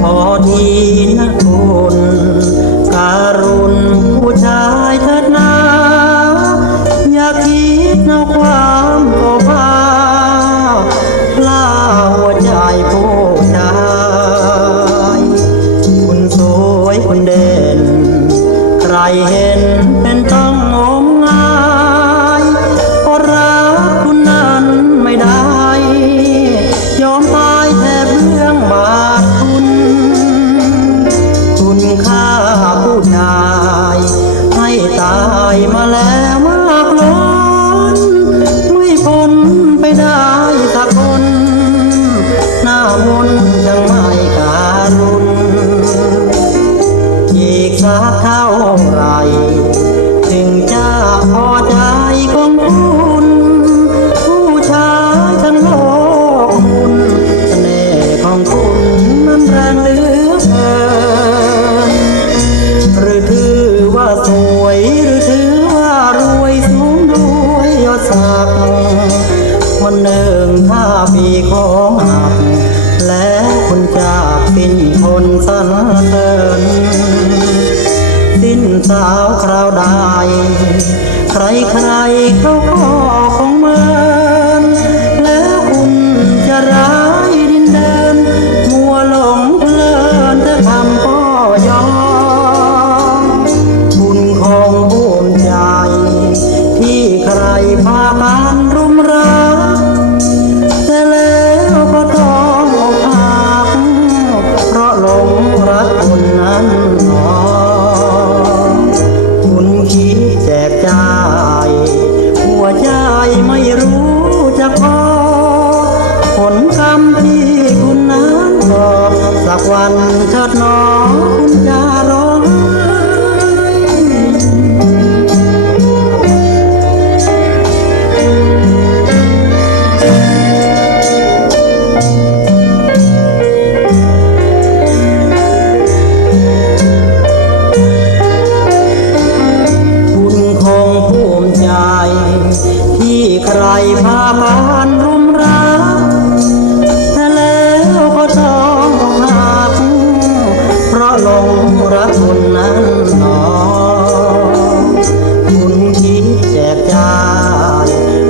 พอดีนะคุการุณผู้ชายเถิดนาอย่าคิดเอความก็พา ผู้าย ให้ตายมาแล้วมากล้น ไม่พ้นไปได้สักคนหน้ามนจังไม่การุนอีกสักเท่าไร ถึงจะพอักวันหนึ่งถ้ามีของหักและคุณจากสิ้นคนสันเสรินสิ้นสาวคราวใดใครใครเขา กวันเถิดน้องคุณอย่าร้องผู้ใจที่ใครพา คนนั้นหนอคุณคิดแจกจ่าย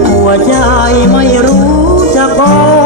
หัวใจไม่รู้จะบอก